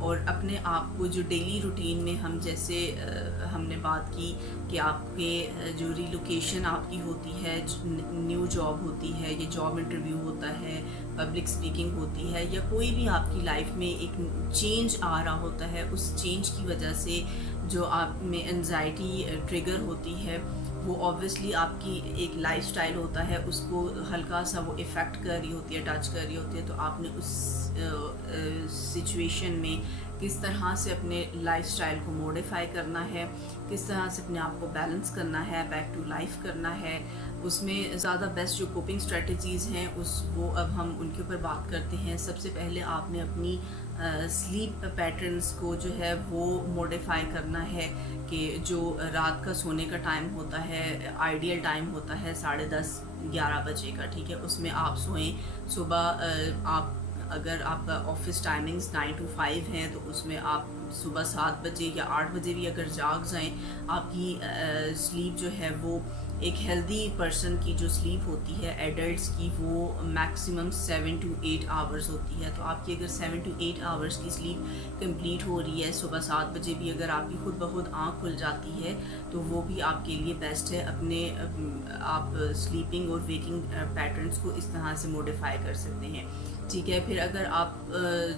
اور اپنے آپ کو جو ڈیلی روٹین میں ہم جیسے ہم نے بات کی کہ آپ کے جو ریلوکیشن آپ کی ہوتی ہے، نیو جاب ہوتی ہے یا جاب انٹرویو ہوتا ہے، پبلک اسپیکنگ ہوتی ہے، یا کوئی بھی آپ کی لائف میں ایک چینج آ رہا ہوتا ہے، اس چینج کی وجہ سے جو آپ میں انزائٹی ٹریگر ہوتی ہے، وہ اوبویسلی آپ کی ایک لائف سٹائل ہوتا ہے، اس کو ہلکا سا وہ افیکٹ کر رہی ہوتی ہے، ٹچ کر رہی ہوتی ہے. تو آپ نے اس سچویشن میں کس طرح سے اپنے لائف سٹائل کو موڈیفائی کرنا ہے، کس طرح سے اپنے آپ کو بیلنس کرنا ہے، بیک ٹو لائف کرنا ہے. اس میں زیادہ بیسٹ جو کوپنگ اسٹریٹجیز ہیں وہ اب ہم ان کے اوپر بات کرتے ہیں. سب سے پہلے آپ نے اپنی سلیپ پیٹرنز کو جو ہے وہ موڈیفائی کرنا ہے کہ جو رات کا سونے کا ٹائم ہوتا ہے، آئیڈیل ٹائم ہوتا ہے 10:30-11 بجے کا، ٹھیک ہے، اس میں آپ سوئیں. صبح آپ اگر آپ کا آفس ٹائمنگز 9 to 5 ہیں تو اس میں آپ صبح 7 بجے یا 8 بجے بھی اگر جاگ جائیں، آپ کی سلیپ جو ہے وہ ایک ہیلدی پرسن کی جو سلیپ ہوتی ہے ایڈلٹس کی، وہ میکسیمم 7 to 8 آورز ہوتی ہے. تو آپ کی اگر 7 to 8 آورز کی سلیپ کمپلیٹ ہو رہی ہے، صبح 7 بجے بھی اگر آپ کی خود بخود آنکھ کھل جاتی ہے تو وہ بھی آپ کے لیے بیسٹ ہے. اپنے آپ سلیپنگ اور ویکنگ پیٹرنس کو اس طرح سے موڈیفائی کر سکتے ہیں، ٹھیک ہے. پھر اگر آپ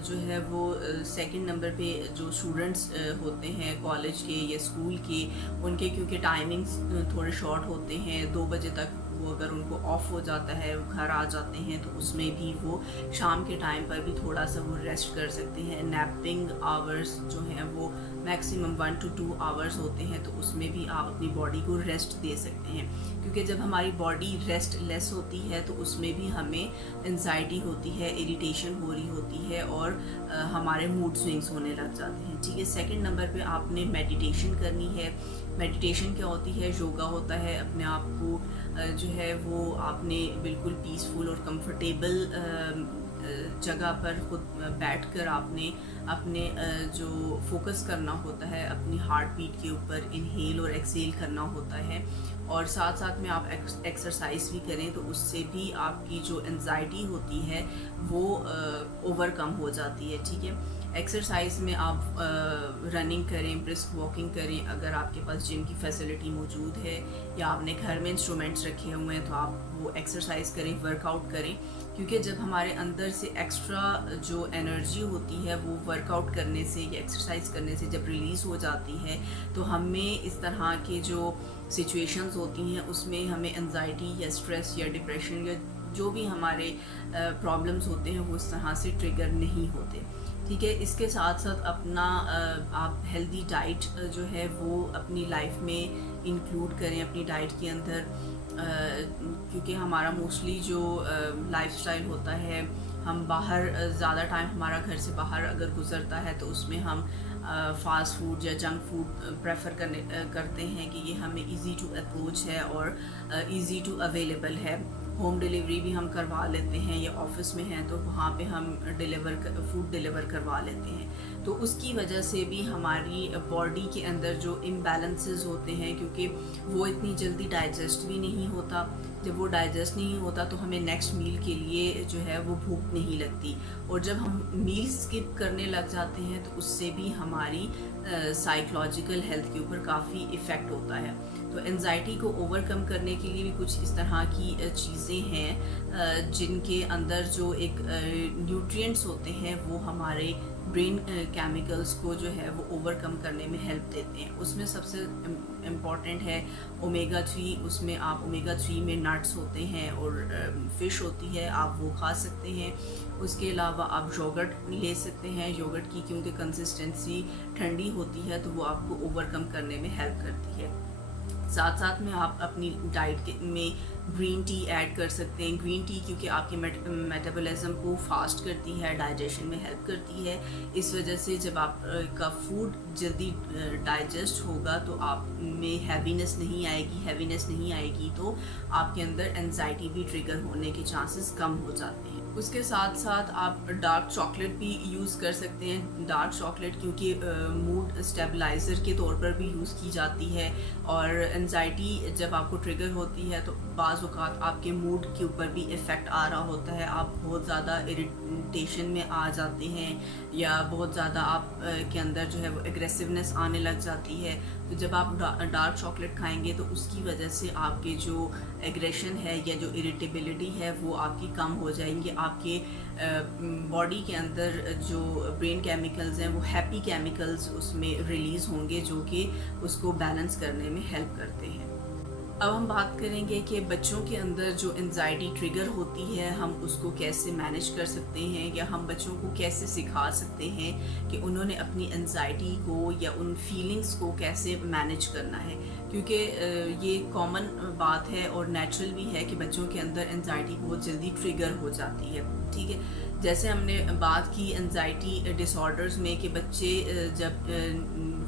جو ہے وہ سیکنڈ نمبر پہ جو اسٹوڈنٹس ہوتے ہیں کالج کے یا اسکول کے، ان کے کیونکہ ٹائمنگس تھوڑے شارٹ ہوتے ہیں، 2 بجے تک وہ اگر ان کو آف ہو جاتا ہے، وہ گھر آ جاتے ہیں، تو اس میں بھی وہ شام کے ٹائم پر بھی تھوڑا سا وہ ریسٹ کر سکتے ہیں. نیپنگ آورس جو ہیں وہ میکسیمم 1 to 2 آورس ہوتے ہیں، تو اس میں بھی آپ اپنی باڈی کو ریسٹ دے سکتے ہیں. کیونکہ جب ہماری باڈی ریسٹ لیس ہوتی ہے تو اس میں بھی ہمیں انزائٹی ہوتی ہے، اریٹیشن ہو رہی ہوتی ہے، اور ہمارے موڈ سوئنگس ہونے لگ جاتے ہیں، ٹھیک ہے. سیکنڈ نمبر پہ آپ نے میڈیٹیشن کرنی ہے. میڈیٹیشن کیا ہوتی ہے؟ یوگا ہوتا ہے. اپنے آپ کو جو ہے وہ آپ نے بالکل پیسفل اور کمفرٹیبل جگہ پر خود بیٹھ کر آپ نے اپنے جو فوکس کرنا ہوتا ہے اپنی ہارٹ بیٹ کے اوپر، انہیل اور ایکسیل کرنا ہوتا ہے. اور ساتھ ساتھ میں آپ ایکسرسائز بھی کریں تو اس سے بھی آپ کی جو انزائٹی ہوتی ہے وہ اوور کم ہو جاتی ہے، ٹھیک ہے. ایکسرسائز میں آپ رننگ کریں، برسک واکنگ کریں. اگر آپ کے پاس جم کی فیسلٹی موجود ہے یا آپ نے گھر میں انسٹرومنٹس رکھے ہوئے ہیں تو آپ وہ ایکسرسائز کریں، ورک آؤٹ کریں. کیونکہ جب ہمارے اندر سے ایکسٹرا جو انرجی ہوتی ہے وہ ورک آؤٹ کرنے سے یا ایکسرسائز کرنے سے جب ریلیز ہو جاتی ہے تو ہمیں اس طرح کے جو سچویشنز ہوتی ہیں اس میں ہمیں انزائٹی یا اسٹریس یا ڈپریشن یا جو بھی ہمارے پرابلمس ہوتے ہیں وہ اس طرح سے ٹریگر نہیں ہوتے، ٹھیک ہے. اس کے ساتھ ساتھ اپنا آپ ہیلدی ڈائٹ جو ہے وہ اپنی لائف میں انکلوڈ کریں اپنی ڈائٹ کے اندر. کیونکہ ہمارا موسٹلی جو لائف سٹائل ہوتا ہے، ہم باہر زیادہ ٹائم ہمارا گھر سے باہر اگر گزرتا ہے تو اس میں ہم فاسٹ فوڈ یا جنک فوڈ پریفر کرتے ہیں کہ یہ ہمیں ایزی ٹو اپروچ ہے اور ایزی ٹو اویلیبل ہے. ہوم ڈیلیوری بھی ہم کروا لیتے ہیں، یا آفس میں ہیں تو وہاں پہ ہم فوڈ ڈیلیور کروا لیتے ہیں. تو اس کی وجہ سے بھی ہماری باڈی کے اندر جو امبیلنسز ہوتے ہیں، کیونکہ وہ اتنی جلدی ڈائجسٹ بھی نہیں ہوتا. جب وہ ڈائجسٹ نہیں ہوتا تو ہمیں نیکسٹ میل کے لیے جو ہے وہ بھوک نہیں لگتی، اور جب ہم میل اسکپ کرنے لگ جاتے ہیں تو اس سے بھی ہماری سائیکلوجیکل ہیلتھ کے اوپر کافی ایفیکٹ ہوتا ہے. تو انزائٹی کو اوور کم کرنے کے لیے بھی کچھ اس طرح کی چیزیں ہیں جن کے اندر جو ایک نیوٹرینٹس ہوتے ہیں وہ ہمارے برین کیمیکلز کو جو ہے وہ اوور کم کرنے میں ہیلپ دیتے ہیں. اس میں سب سے امپورٹنٹ ہے اومیگا 3. اس میں آپ اومیگا 3 میں نٹس ہوتے ہیں اور فش ہوتی ہے، آپ وہ کھا سکتے ہیں. اس کے علاوہ آپ یوگرٹ لے سکتے ہیں. یوگرٹ کی کیونکہ کنسسٹنسی ٹھنڈی ہوتی ہے تو وہ آپ کو اوور کم کرنے میں ہیلپ کرتی ہے. ساتھ ساتھ میں آپ اپنی ڈائٹ میں گرین ٹی ایڈ کر سکتے ہیں. گرین ٹی کیونکہ آپ کے میٹابولزم کو فاسٹ کرتی ہے، ڈائجیشن میں ہیلپ کرتی ہے. اس وجہ سے جب آپ کا فوڈ جلدی ڈائجسٹ ہوگا تو آپ میں ہیوینس نہیں آئے گی تو آپ کے اندر انزائٹی بھی ٹریگر ہونے کے چانسز کم ہو جاتے ہیں. اس کے ساتھ ساتھ آپ ڈارک چاکلیٹ بھی یوز کر سکتے ہیں. ڈارک چاکلیٹ کیونکہ موڈ اسٹیبلائزر کے طور پر بھی یوز کی جاتی ہے, اور انزائٹی جب آپ کو ٹریگر ہوتی ہے تو بعض اوقات آپ کے موڈ کے اوپر بھی افیکٹ آ رہا ہوتا ہے, آپ بہت زیادہ اریٹیشن میں آ جاتے ہیں, یا بہت زیادہ آپ کے اندر جو ہے وہ ایگریسونیس آنے لگ جاتی ہے. تو جب آپ ڈارک چاکلیٹ کھائیں گے تو اس کی وجہ سے آپ کے جو ایگریشن ہے یا جو اریٹیبلٹی ہے وہ آپ کی کم ہو جائیں گی. آپ کے باڈی کے اندر جو برین کیمیکلز ہیں وہ ہیپی کیمیکلز اس میں ریلیز ہوں گے, جو کہ اس کو بیلنس کرنے میں ہیلپ کرتے ہیں. اب ہم بات کریں گے کہ بچوں کے اندر جو انزائٹی ٹریگر ہوتی ہے ہم اس کو کیسے مینیج کر سکتے ہیں, یا ہم بچوں کو کیسے سکھا سکتے ہیں کہ انہوں نے اپنی انزائٹی کو یا ان فیلنگز کو کیسے مینیج کرنا ہے. کیونکہ یہ کامن بات ہے اور نیچرل بھی ہے کہ بچوں کے اندر انزائٹی بہت جلدی ٹریگر ہو جاتی ہے. ٹھیک ہے, جیسے ہم نے بات کی انزائٹی ڈس آرڈرز میں کہ بچے جب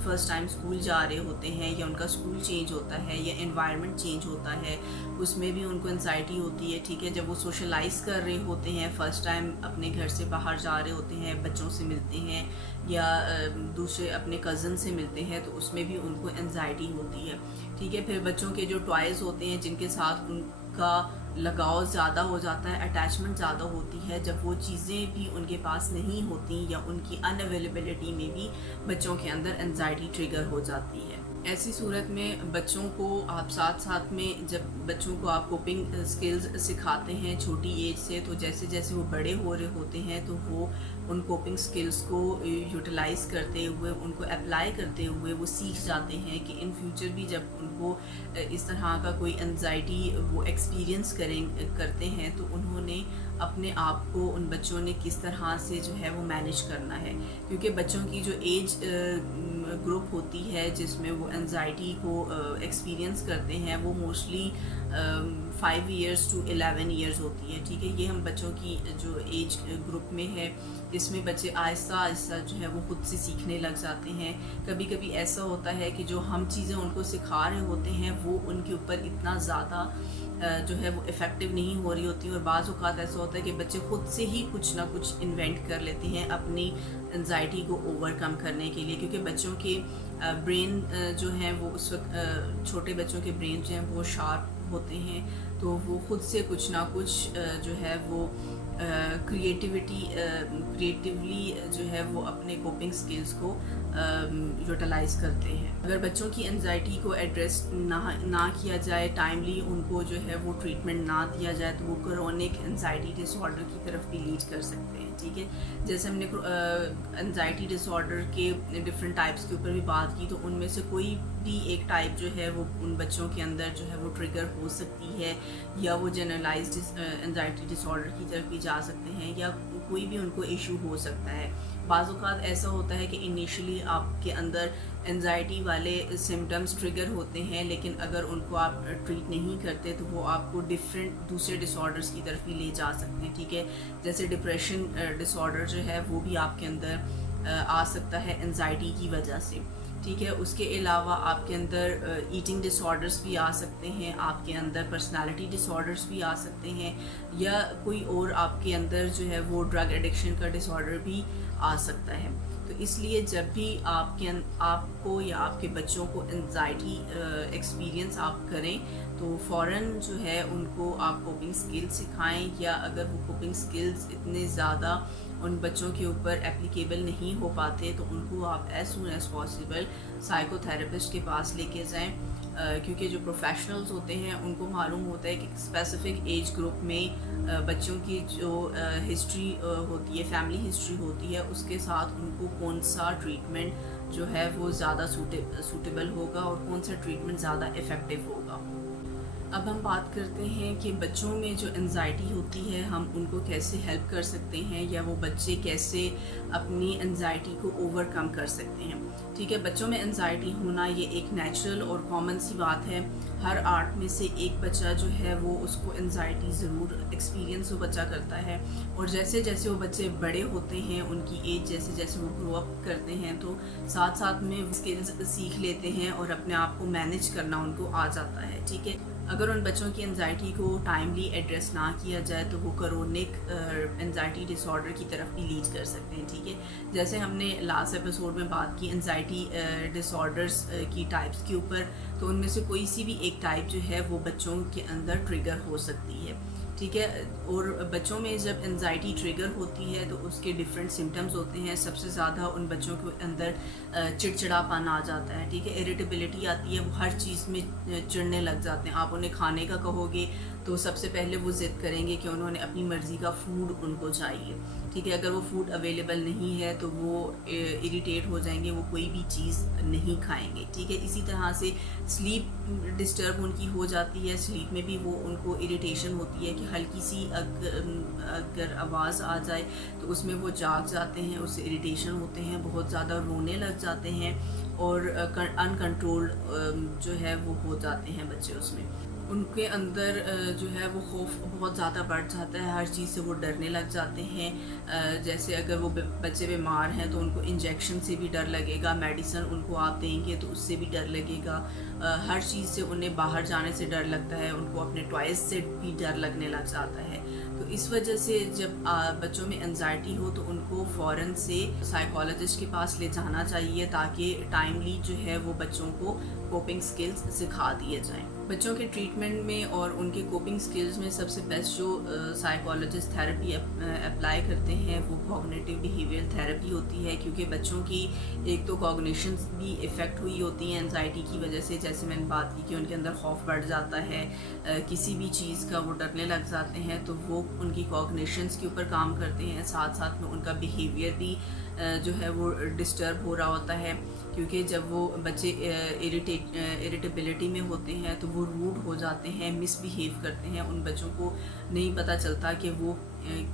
فرسٹ ٹائم اسکول جا رہے ہوتے ہیں, یا ان کا اسکول چینج ہوتا ہے, یا انوائرمنٹ چینج ہوتا ہے, اس میں بھی ان کو انزائٹی ہوتی ہے. ٹھیک ہے, جب وہ سوشلائز کر رہے ہوتے ہیں, فرسٹ ٹائم اپنے گھر سے باہر جا رہے ہوتے ہیں, بچوں سے ملتے ہیں یا دوسرے اپنے کزن سے ملتے ہیں, تو اس میں بھی ان کو انزائٹی ہوتی ہے. ٹھیک ہے, پھر بچوں کے جو ٹوائز ہوتے ہیں جن کے ساتھ ان کا لگاؤ زیادہ ہو جاتا ہے, اٹیچمنٹ زیادہ ہوتی ہے, جب وہ چیزیں بھی ان کے پاس نہیں ہوتی یا ان کی ان اویلیبلٹی میں بھی بچوں کے اندر انزائٹی ٹریگر ہو جاتی ہے. ایسی صورت میں بچوں کو آپ ساتھ ساتھ میں جب بچوں کو آپ کوپنگ سکلز سکھاتے ہیں چھوٹی ایج سے, تو جیسے جیسے وہ بڑے ہو رہے ہوتے ہیں تو وہ ان کوپنگ سکلز کو یوٹیلائز کرتے ہوئے, ان کو اپلائی کرتے ہوئے وہ سیکھ جاتے ہیں کہ ان فیوچر بھی جب ان کو اس طرح کا کوئی انزائٹی وہ ایکسپیرینس کرتے ہیں تو انہوں نے اپنے آپ کو, ان بچوں نے کس طرح سے جو ہے وہ مینیج کرنا ہے. کیونکہ بچوں کی جو ایج گروپ ہوتی ہے جس میں وہ انزائٹی کو ایکسپیرینس کرتے ہیں وہ موسٹلی 5 ایئرس ٹو 11 ایئرز ہوتی ہے. ٹھیک ہے, یہ ہم بچوں کی جو ایج گروپ میں ہے اس میں بچے آہستہ آہستہ جو ہے وہ خود سے سیکھنے لگ جاتے ہیں. کبھی کبھی ایسا ہوتا ہے کہ جو ہم چیزیں ان کو سکھا رہے ہوتے ہیں وہ ان کے اوپر اتنا زیادہ جو ہے وہ افیکٹو نہیں ہو رہی ہوتی, اور بعض اوقات ایسا ہوتا ہے کہ بچے خود سے ہی کچھ نہ کچھ انوینٹ کر لیتے ہیں اپنی انزائٹی کو اوور کم کرنے کے لیے. کیونکہ بچوں کے برین جو ہیں وہ اس وقت, چھوٹے بچوں کے برین جو ہیں وہ شارپ ہوتے ہیں, تو وہ خود سے کچھ نہ کچھ جو ہے وہ کریٹیولی جو ہے وہ اپنے کوپنگ سکلز کو یوٹیلائز کرتے ہیں. اگر بچوں کی انزائٹی کو ایڈریس نہ کیا جائے ٹائملی, ان کو جو ہے وہ ٹریٹمنٹ نہ دیا جائے, تو وہ کرونک انزائٹی ڈس آرڈر کی طرف بھی لیڈ کر سکتے ہیں. ٹھیک ہے, جیسے ہم نے انزائٹی ڈس آرڈر کے ڈفرینٹ ٹائپس کے اوپر بھی بات کی, تو ان میں سے کوئی بھی ایک ٹائپ جو ہے وہ ان بچوں کے اندر جو ہے وہ ٹریگر ہو سکتی ہے, یا وہ جنرلائزڈ انزائٹی ڈس آرڈر کی طرف بھی جا سکتے ہیں, یا کوئی بھی ان کو ایشو ہو سکتا ہے. بعض اوقات ایسا ہوتا ہے کہ انیشلی آپ کے اندر انزائٹی والے سمٹمز ٹریگر ہوتے ہیں, لیکن اگر ان کو آپ ٹریٹ نہیں کرتے تو وہ آپ کو دوسرے ڈس آرڈرس کی طرف بھی لے جا سکتے ہیں. ٹھیک ہے, جیسے ڈپریشن ڈس آرڈر جو ہے وہ بھی آپ کے اندر آ سکتا ہے انزائٹی کی وجہ سے. ٹھیک ہے, اس کے علاوہ آپ کے اندر ایٹنگ ڈس آرڈرس بھی آ سکتے ہیں, آپ کے اندر پرسنالٹی ڈس آرڈرس بھی آ سکتے ہیں, یا کوئی اور آپ کے اندر جو ہے وہ ڈرگ ایڈکشن کا ڈس آرڈر بھی آ سکتا ہے. تو اس لیے جب بھی آپ کو یا آپ کے بچوں کو انزائٹی ایکسپیرینس آپ کریں تو فوراً جو ہے ان کو آپ کوپنگ سکلز سکھائیں, یا اگر وہ کوپنگ سکلز اتنے زیادہ ان بچوں کے اوپر اپلیکیبل نہیں ہو پاتے تو ان کو آپ as soon as possible psycho therapist کے پاس لے کے جائیں. کیونکہ جو پروفیشنلز ہوتے ہیں ان کو معلوم ہوتا ہے کہ اسپیسیفک ایج گروپ میں بچوں کی جو ہسٹری ہوتی ہے, فیملی ہسٹری ہوتی ہے, اس کے ساتھ ان کو کون سا ٹریٹمنٹ جو ہے وہ زیادہ سوٹیبل ہوگا اور کون سا ٹریٹمنٹ زیادہ افیکٹو ہوگا. اب ہم بات کرتے ہیں کہ بچوں میں جو انزائٹی ہوتی ہے ہم ان کو کیسے ہیلپ کر سکتے ہیں, یا وہ بچے کیسے اپنی انزائٹی کو اوور کم کر سکتے ہیں. ٹھیک ہے, بچوں میں انزائٹی ہونا یہ ایک نیچرل اور کامن سی بات ہے. ہر 8 میں سے ایک بچہ جو ہے وہ اس کو انزائٹی ضرور ایکسپیرینس وہ بچہ کرتا ہے, اور جیسے جیسے وہ بچے بڑے ہوتے ہیں, ان کی ایج جیسے جیسے وہ گرو اپ کرتے ہیں, تو ساتھ ساتھ میں اسکلز سیکھ لیتے ہیں اور اپنے آپ کو مینیج کرنا ان کو آ جاتا ہے. ٹھیک ہے, اگر ان بچوں کی انزائٹی کو ٹائملی ایڈریس نہ کیا جائے تو وہ کرونک انزائٹی ڈس آرڈر کی طرف بھی لیڈ کر سکتے ہیں. ٹھیک ہے, جیسے ہم نے لاسٹ ایپیسوڈ میں بات کی انزائٹی ڈس آرڈرس کی ٹائپس کے اوپر, تو ان میں سے کوئی سی بھی ایک ٹائپ جو ہے وہ بچوں کے اندر ٹریگر ہو سکتی ہے. ٹھیک ہے, اور بچوں میں جب انزائٹی ٹریگر ہوتی ہے تو اس کے ڈفرینٹ سمٹمز ہوتے ہیں. سب سے زیادہ ان بچوں کے اندر چڑچڑاپن آ جاتا ہے. ٹھیک ہے, اریٹیبلٹی آتی ہے, وہ ہر چیز میں چڑھنے لگ جاتے ہیں. آپ انہیں کھانے کا کہو گے تو سب سے پہلے وہ ضد کریں گے کہ انہوں نے اپنی مرضی کا فوڈ ان کو چاہیے. ٹھیک ہے, اگر وہ فوڈ اویلیبل نہیں ہے تو وہ اریٹیٹ ہو جائیں گے, وہ کوئی بھی چیز نہیں کھائیں گے. ٹھیک ہے, اسی طرح سے سلیپ ڈسٹرب ان کی ہو جاتی ہے. سلیپ میں بھی وہ ان کو اریٹیشن ہوتی ہے کہ ہلکی سی اگر آواز آ جائے تو اس میں وہ جاگ جاتے ہیں, اس سے اریٹیشن ہوتے ہیں, بہت زیادہ رونے لگ جاتے ہیں اور ان کنٹرول جو ہے وہ ہو جاتے ہیں بچے. اس میں ان کے اندر جو ہے وہ خوف بہت زیادہ بڑھ جاتا ہے, ہر چیز سے وہ ڈرنے لگ جاتے ہیں. جیسے اگر وہ بچے بیمار ہیں تو ان کو انجیکشن سے بھی ڈر لگے گا, میڈیسن ان کو آپ دیں گے تو اس سے بھی ڈر لگے گا, ہر چیز سے انہیں باہر جانے سے ڈر لگتا ہے, ان کو اپنے ٹوائز سے بھی ڈر لگنے لگ جاتا ہے. تو اس وجہ سے جب بچوں میں انزائٹی ہو تو ان کو فوراً سے سائیکالوجسٹ کے پاس لے جانا چاہیے تاکہ ٹائملی جو ہے وہ بچوں کو کوپنگ سکلز سکھا دیے جائیں. بچوں کے ٹریٹمنٹ میں اور ان کے کوپنگ سکلز میں سب سے بیسٹ جو سائیکالوجسٹ تھیراپی اپلائی کرتے ہیں وہ کوگنیٹیو بیہیویئر تھیراپی ہوتی ہے, کیونکہ بچوں کی ایک تو کوگنیشنز بھی افیکٹ ہوئی ہوتی ہیں انزائٹی کی وجہ سے. جیسے میں نے بات کی کہ ان کے اندر خوف بڑھ جاتا ہے, کسی بھی چیز کا وہ ڈرنے لگ جاتے ہیں, تو وہ ان کی کوگنیشنز کے اوپر کام کرتے ہیں. ساتھ ساتھ میں ان کا بیہیویئر بھی جو ہے وہ ڈسٹرب ہو رہا ہوتا ہے, کیونکہ جب وہ بچے اریٹیبلٹی میں ہوتے ہیں تو وہ روڈ ہو جاتے ہیں, مس بیہیو کرتے ہیں. ان بچوں کو نہیں پتہ چلتا کہ وہ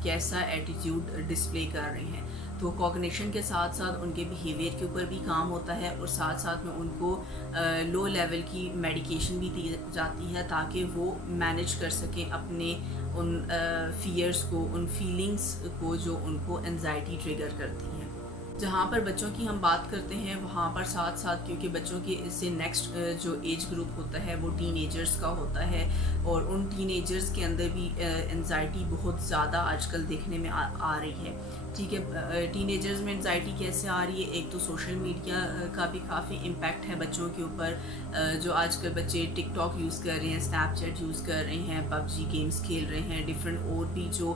کیسا ایٹیٹیوڈ ڈسپلے کر رہے ہیں. تو کوگنیشن کے ساتھ ساتھ ان کے بیہیویئر کے اوپر بھی کام ہوتا ہے, اور ساتھ ساتھ میں ان کو لو لیول کی میڈیکیشن بھی دی جاتی ہے تاکہ وہ مینیج کر سکیں اپنے ان فیئرس کو, ان فیلنگس کو جو ان کو انزائٹی ٹریگر کرتی ہیں. جہاں پر بچوں کی ہم بات کرتے ہیں وہاں پر ساتھ ساتھ, کیونکہ بچوں کے اس سے نیکسٹ جو ایج گروپ ہوتا ہے وہ ٹین ایجرز کا ہوتا ہے, اور ان ٹین ایجرز کے اندر بھی انزائٹی بہت زیادہ آج کل دیکھنے میں آ رہی ہے. ٹھیک ہے, ٹین ایجرز میں انزائٹی کیسے آ رہی ہے؟ ایک تو سوشل میڈیا کا بھی کافی امپیکٹ ہے بچوں کے اوپر. جو آج کل بچے ٹک ٹاک یوز کر رہے ہیں, اسنیپ چیٹ یوز کر رہے ہیں, پب جی گیمز کھیل رہے ہیں, ڈفرینٹ اور بھی جو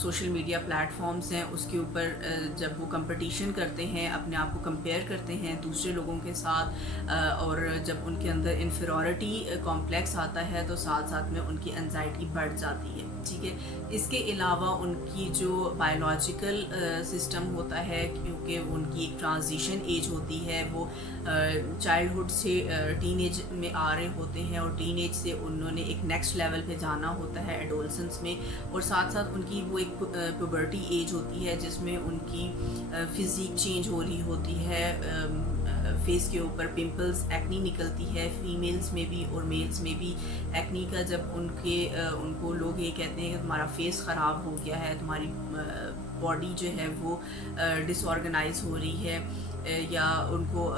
سوشل میڈیا پلیٹ فارمز ہیں اس کے اوپر جب وہ کمپٹیشن کرتے ہیں, اپنے آپ کو کمپیئر کرتے ہیں دوسرے لوگوں کے ساتھ, اور جب ان کے اندر انفیریورٹی کمپلیکس آتا ہے تو ساتھ ساتھ میں ان کی انزائٹی بڑھ جاتی ہے. ٹھیک ہے, اس کے علاوہ ان کی جو بایولوجیکل سسٹم ہوتا ہے, کیونکہ ان کی ایک ٹرانزیشن ایج ہوتی ہے, وہ چائلڈہڈ سے ٹین ایج میں آ رہے ہوتے ہیں, اور ٹین ایج سے انہوں نے ایک نیکسٹ لیول پہ جانا ہوتا ہے ایڈولسنس میں, اور ساتھ ساتھ ان کی وہ ایک پیوبرٹی ایج ہوتی ہے جس میں ان کی فزیک چینج ہو رہی ہوتی ہے, فیس کے اوپر پمپلز, ایکنی نکلتی ہے, فیمیلز میں بھی اور میلز میں بھی. ایکنی کا جب ان کو لوگ یہ کہتے ہیں کہ تمہارا فیس خراب ہو گیا ہے, تمہاری باڈی جو ہے وہ ڈس آرگنائز ہو رہی ہے, یا ان کو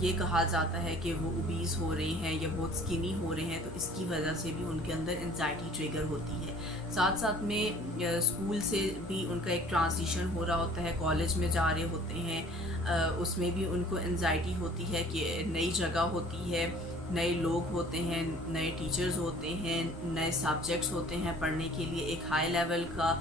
یہ کہا جاتا ہے کہ وہ اوبیز ہو رہے ہیں یا بہت اسکنی ہو رہے ہیں, تو اس کی وجہ سے بھی ان کے اندر انزائٹی ٹریگر ہوتی ہے. ساتھ ساتھ میں اسکول سے بھی ان کا ایک ٹرانزیشن ہو رہا ہوتا ہے, کالج میں جا رہے ہوتے ہیں, اس میں بھی ان کو انزائٹی ہوتی ہے کہ نئی جگہ ہوتی ہے, نئے لوگ ہوتے ہیں, نئے ٹیچرز ہوتے ہیں, نئے سبجیکٹس ہوتے ہیں پڑھنے کے لیے, ایک ہائی لیول کا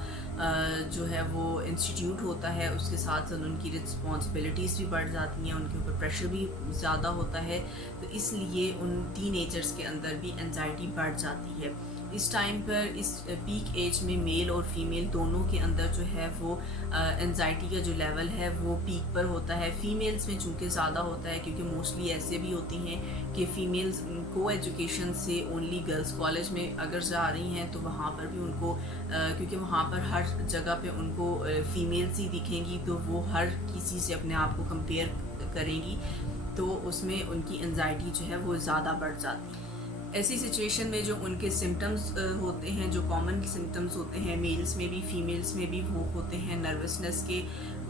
جو ہے وہ انسٹیٹیوٹ ہوتا ہے, اس کے ساتھ ساتھ ان کی رسپانسبلٹیز بھی بڑھ جاتی ہیں, ان کے اوپر پریشر بھی زیادہ ہوتا ہے, تو اس لیے ان ٹین ایجرز کے اندر بھی انزائٹی بڑھ جاتی ہے. اس ٹائم پر اس پیک ایج میں میل اور فیمیل دونوں کے اندر جو ہے وہ انزائٹی کا جو لیول ہے وہ پیک پر ہوتا ہے. فیمیلز میں چونکہ زیادہ ہوتا ہے کیونکہ موسٹلی ایسے بھی ہوتی ہیں کہ فیمیلز کو ایجوکیشن سے اونلی گرلز کالج میں اگر جا رہی ہیں تو وہاں پر بھی ان کو کیونکہ وہاں پر ہر جگہ پہ ان کو فیمیلز ہی دکھیں گی, تو وہ ہر کسی سے اپنے آپ کو کمپیئر کریں گی, تو اس میں ان کی انزائٹی جو ہے وہ زیادہ بڑھ جاتی ہے. ایسی سچویشن میں جو ان کے سمٹمز ہوتے ہیں، جو کامن سمٹمز ہوتے ہیں میلز میں بھی فیمیلز میں بھی، وہ ہوتے ہیں نروسنس کے.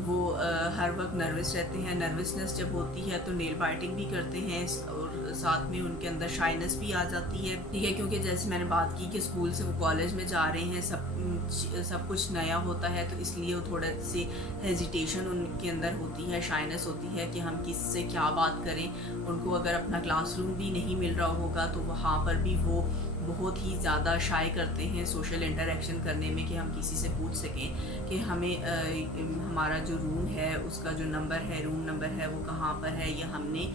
وہ ہر وقت نروس رہتے ہیں. نروسنس جب ہوتی ہے تو نیل بائٹنگ بھی کرتے ہیں، اور ساتھ میں ان کے اندر شائنس بھی آ جاتی ہے. ٹھیک ہے، کیونکہ جیسے میں نے بات کی کہ اسکول سے وہ کالج میں جا رہے ہیں، سب کچھ نیا ہوتا ہے، تو اس لیے وہ تھوڑا سی ہیزیٹیشن ان کے اندر ہوتی ہے، شائنس ہوتی ہے کہ ہم کس سے کیا بات کریں. ان کو اگر اپنا کلاس روم بھی نہیں مل رہا ہوگا تو وہاں پر بھی وہ بہت ہی زیادہ شائع کرتے ہیں سوشل انٹریکشن کرنے میں، کہ ہم کسی سے پوچھ سکیں کہ ہمیں ہمارا جو روم ہے اس کا جو نمبر ہے، روم نمبر ہے، وہ کہاں پر ہے، یا ہم نے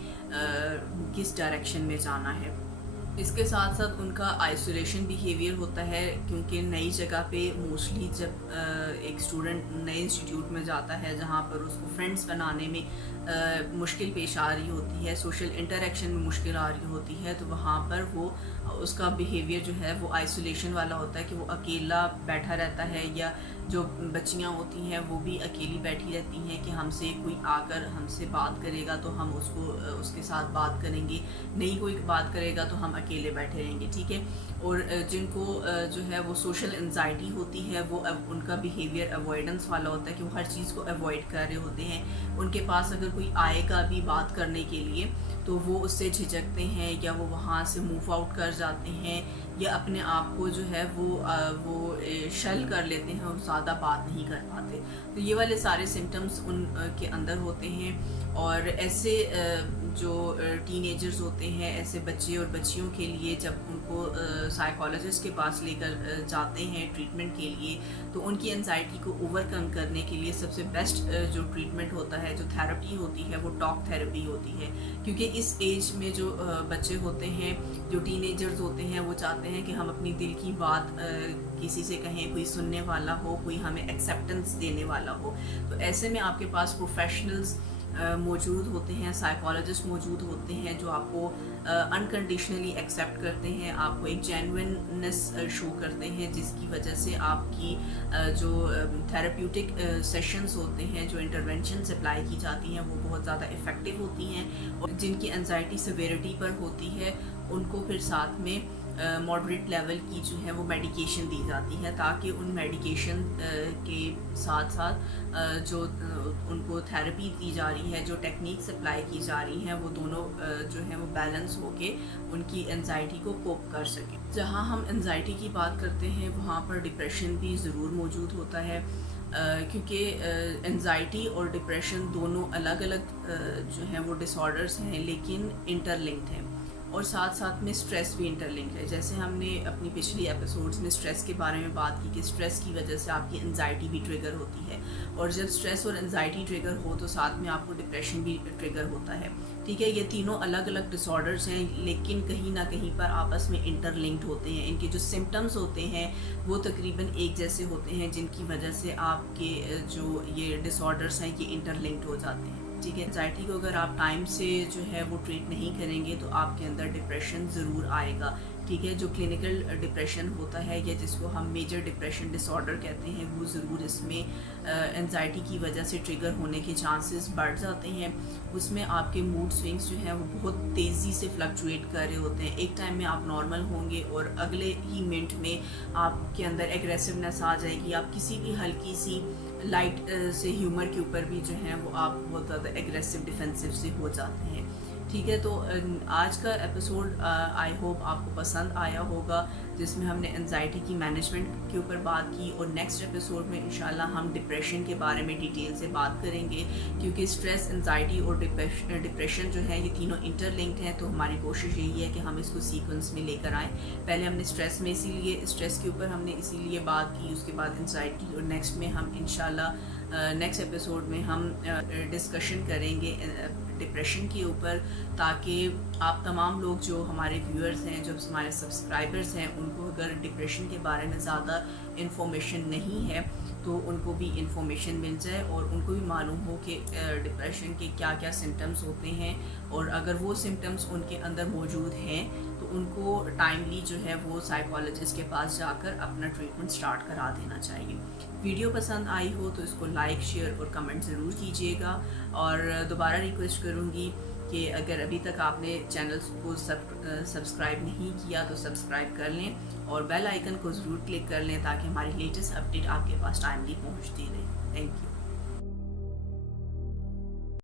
کس ڈائریکشن میں جانا ہے. اس کے ساتھ ساتھ ان کا آئسولیشن بیہیویئر ہوتا ہے، کیونکہ نئی جگہ پہ موسٹلی جب ایک اسٹوڈنٹ نئے انسٹیٹیوٹ میں جاتا ہے جہاں پر اس کو فرینڈس بنانے میں مشکل پیش آ رہی ہوتی ہے، سوشل انٹریکشن میں مشکل آ رہی ہوتی ہے، تو وہاں پر وہ اس کا بیہیویئر جو ہے وہ آئسولیشن والا ہوتا ہے، کہ وہ اکیلا بیٹھا رہتا ہے، یا جو بچیاں ہوتی ہیں وہ بھی اکیلی بیٹھی رہتی ہیں کہ ہم سے کوئی آ کر ہم سے بات کرے گا تو ہم اس کے ساتھ بات کریں گے، نہیں کوئی بات کرے گا تو ہم اکیلے بیٹھے رہیں گے. ٹھیک ہے. اور جن کو جو ہے وہ سوشل انزائٹی ہوتی ہے، وہ ان کا بیہیویئر اوائڈنس والا ہوتا ہے، کہ وہ ہر چیز کو اوائڈ کر رہے ہوتے ہیں. ان کے پاس اگر کوئی آئے گا بھی بات کرنے کے لیے تو وہ اس سے جھجکتے ہیں، یا وہ وہاں سے موو آؤٹ کر جاتے ہیں، یا اپنے آپ کو جو ہے وہ شل کر لیتے ہیں اور زیادہ بات نہیں کر پاتے. تو یہ والے سارے سمٹمز ان کے اندر ہوتے ہیں. اور ایسے جو ٹین ایجرز ہوتے ہیں، ایسے بچے اور بچیوں کے لیے جب ان کو سائیکالوجسٹ کے پاس لے کر جاتے ہیں ٹریٹمنٹ کے لیے، تو ان کی انزائٹی کو اوور کم کرنے کے لیے سب سے بیسٹ جو ٹریٹمنٹ ہوتا ہے، جو تھیراپی ہوتی ہے، وہ ٹاک تھیراپی ہوتی ہے. کیونکہ اس ایج میں جو بچے ہوتے ہیں، جو ٹین ایجرز ہوتے ہیں، وہ چاہتے ہیں کہ ہم اپنی دل کی بات کسی سے کہیں، کوئی سننے والا ہو، کوئی ہمیں ایکسیپٹنس دینے والا ہو. تو ایسے میں آپ کے پاس پروفیشنلز موجود ہوتے ہیں، سائیکالوجسٹ موجود ہوتے ہیں، جو آپ کو انکنڈیشنلی ایکسیپٹ کرتے ہیں، آپ کو ایک جینوئننس شو کرتے ہیں، جس کی وجہ سے آپ کی جو تھیراپیوٹک سیشنز ہوتے ہیں، جو انٹرونشنز اپلائی کی جاتی ہیں، وہ بہت زیادہ افیکٹو ہوتی ہیں. اور جن کی انزائٹی سیویرٹی پر ہوتی ہے ان کو پھر ساتھ میں ماڈریٹ لیول کی جو ہے وہ میڈیکیشن دی جاتی ہے، تاکہ ان میڈیکیشن کے ساتھ ساتھ جو ان کو تھیراپی دی جا رہی ہے، جو ٹیکنیکس اپلائی کی جا رہی ہیں، وہ دونوں جو ہیں وہ بیلنس ہو کے ان کی انزائٹی کو کوپ کر سکیں. جہاں ہم انزائٹی کی بات کرتے ہیں وہاں پر ڈپریشن بھی ضرور موجود ہوتا ہے، کیونکہ انزائٹی اور ڈپریشن دونوں الگ الگ جو ہیں وہ ڈس آرڈرس ہیں، لیکن انٹر لنکڈ ہیں. اور ساتھ ساتھ میں اسٹریس بھی انٹر لنک ہے. جیسے ہم نے اپنی پچھلی ایپیسوڈز میں اسٹریس کے بارے میں بات کی کہ اسٹریس کی وجہ سے آپ کی انزائٹی بھی ٹریگر ہوتی ہے، اور جب اسٹریس اور انزائٹی ٹریگر ہو تو ساتھ میں آپ کو ڈپریشن بھی ٹریگر ہوتا ہے. ٹھیک ہے. یہ تینوں الگ الگ ڈس آرڈرز ہیں، لیکن کہیں نہ کہیں پر آپس میں انٹر لنکڈ ہوتے ہیں. ان کے جو سمٹمز ہوتے ہیں وہ تقریباً ایک جیسے ہوتے ہیں، جن کی وجہ سے آپ کے جو یہ ڈس آرڈرز ہیں یہ انٹر لنکڈ ہو جاتے ہیں. ٹھیک ہے. انزائٹی کو اگر آپ ٹائم سے جو ہے وہ ٹریٹ نہیں کریں گے تو آپ کے اندر ڈپریشن ضرور آئے گا. ٹھیک ہے. جو کلینکل ڈپریشن ہوتا ہے، یا جس کو ہم میجر ڈپریشن ڈس آرڈر کہتے ہیں، وہ ضرور اس میں انزائٹی کی وجہ سے ٹریگر ہونے کے چانسز بڑھ جاتے ہیں. اس میں آپ کے موڈ سوئنگس جو ہیں وہ بہت تیزی سے فلکچویٹ کر رہے ہوتے ہیں. ایک ٹائم میں آپ نارمل ہوں گے اور اگلے ہی منٹ میں آپ کے اندر ایگریسونیس آ جائے گی. آپ کسی بھی ہلکی سی لائٹ سے ہیومر کے اوپر بھی جو ہیں وہ آپ بہت زیادہ ایگریسو ڈیفینسو سے ہو جاتے ہیں. ٹھیک ہے. تو آج کا ایپیسوڈ آئی ہوپ آپ کو پسند آیا ہوگا، جس میں ہم نے انزائٹی کی مینجمنٹ کے اوپر بات کی، اور نیکسٹ ایپیسوڈ میں انشاءاللہ ہم ڈپریشن کے بارے میں ڈیٹیل سے بات کریں گے. کیونکہ اسٹریس، انزائٹی اور ڈپریشن جو ہے یہ تینوں انٹر لنکڈ ہیں، تو ہماری کوشش یہی ہے کہ ہم اس کو سیکوینس میں لے کر آئیں. پہلے ہم نے اسٹریس میں اسٹریس کے اوپر ہم نے اسی لیے بات کی، اس کے بعد انزائٹی، اور نیکسٹ میں ہم انشاءاللہ نیکسٹ ایپیسوڈ میں ہم ڈسکشن کریں گے ڈپریشن کے اوپر، تاکہ آپ تمام لوگ جو ہمارے ویورز ہیں، جو ہمارے سبسکرائبرز ہیں، ان کو اگر ڈپریشن کے بارے میں زیادہ انفارمیشن نہیں ہے تو ان کو بھی انفارمیشن مل جائے، اور ان کو بھی معلوم ہو کہ ڈپریشن کے کیا کیا سمٹمز ہوتے ہیں، اور اگر وہ سمٹمز ان کے اندر موجود ہیں تو ان کو ٹائملی جو ہے وہ سائیکالوجسٹ کے پاس جا کر اپنا ٹریٹمنٹ سٹارٹ کرا دینا چاہیے. ویڈیو پسند آئی ہو تو اس کو لائک، شیئر اور کمنٹ ضرور کیجیے گا. اور دوبارہ ریکویسٹ کروں گی کہ اگر ابھی تک آپ نے چینلس کو سبسکرائب نہیں کیا تو سبسکرائب کر لیں اور بیل آئیکن کو ضرور کلک کر لیں تاکہ ہماری لیٹسٹ اپڈیٹ آپ کے پاس ٹائملی پہنچتی رہے. Thank you.